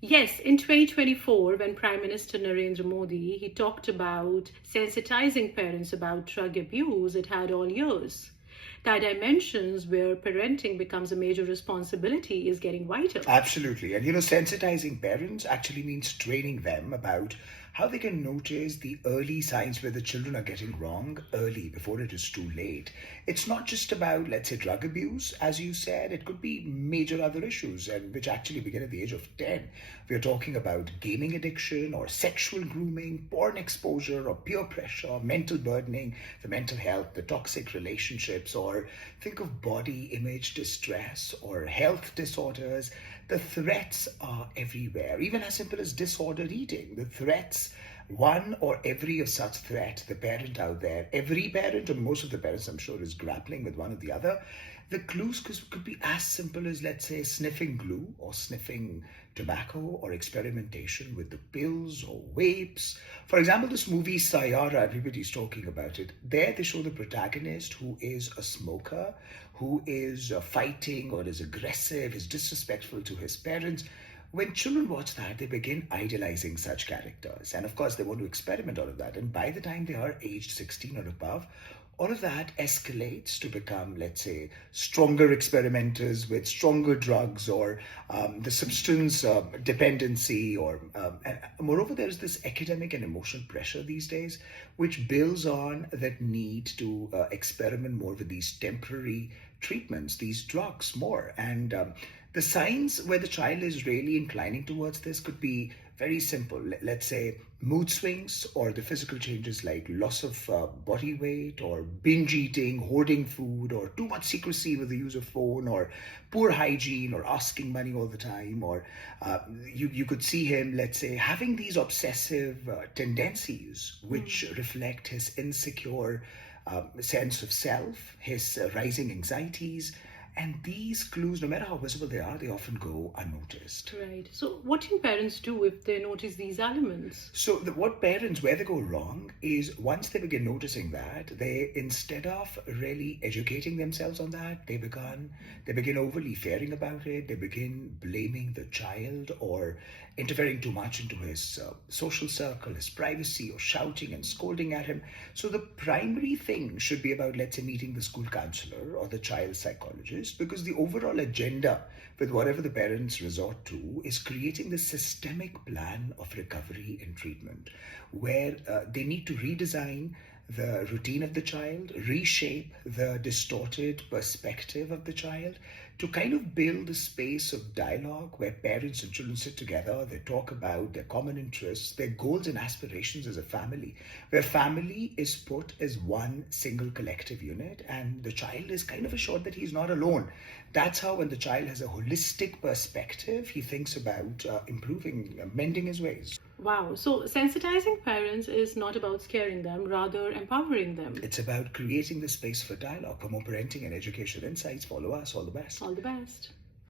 Yes, in 2024, when Prime Minister Narendra Modi, he talked about sensitizing parents about drug abuse, it had all years. The dimensions where parenting becomes a major responsibility is getting wider. Absolutely. And sensitizing parents actually means training them about how they can notice the early signs where the children are getting wrong early before it is too late. It's not just about, let's say, drug abuse, as you said, it could be major other issues, and which actually begin at the age of 10. We're talking about gaming addiction or sexual grooming, porn exposure or peer pressure, mental burdening, the mental health, the toxic relationships, or think of body image distress or health disorders. The threats are everywhere, even as simple as disordered eating. The threats, one or every of such threat, the parent out there, every parent or most of the parents, I'm sure, is grappling with one or the other. The clues could be as simple as, let's say, sniffing glue or sniffing tobacco or experimentation with the pills or vapes. For example, this movie Sayara, everybody's talking about it. There they show the protagonist who is a smoker, who is fighting or is aggressive, is disrespectful to his parents. When children watch that, they begin idolizing such characters. And of course, they want to experiment all of that. And by the time they are aged 16 or above, all of that escalates to become, let's say, stronger experimenters with stronger drugs or the substance dependency. And moreover, there's this academic and emotional pressure these days, which builds on that need to experiment more with these temporary treatments, these drugs more. And the signs where the child is really inclining towards this could be very simple. Let's say mood swings or the physical changes like loss of body weight or binge eating, hoarding food, or too much secrecy with the use of phone, or poor hygiene, or asking money all the time. Or you could see him, let's say, having these obsessive tendencies which reflect his insecure sense of self, his rising anxieties. And these clues, no matter how visible they often go unnoticed. Right. So, what can parents do if they notice these elements? So, what parents, where they go wrong is once they begin noticing that, they, instead of really educating themselves on that, they begin overly fearing about it. They begin blaming the child or interfering too much into his social circle, his privacy, or shouting and scolding at him. So, the primary thing should be about, let's say, meeting the school counselor or the child psychologist, because the overall agenda with whatever the parents resort to is creating this systemic plan of recovery and treatment where they need to redesign the routine of the child, reshape the distorted perspective of the child to kind of build a space of dialogue where parents and children sit together, they talk about their common interests, their goals and aspirations as a family, where family is put as one single collective unit and the child is kind of assured that he's not alone. That's how, when the child has a holistic perspective, he thinks about improving, mending his ways. Wow. So, sensitizing parents is not about scaring them, rather empowering them. It's about creating the space for dialogue. For more parenting and education insights, follow us. All the best. All the best.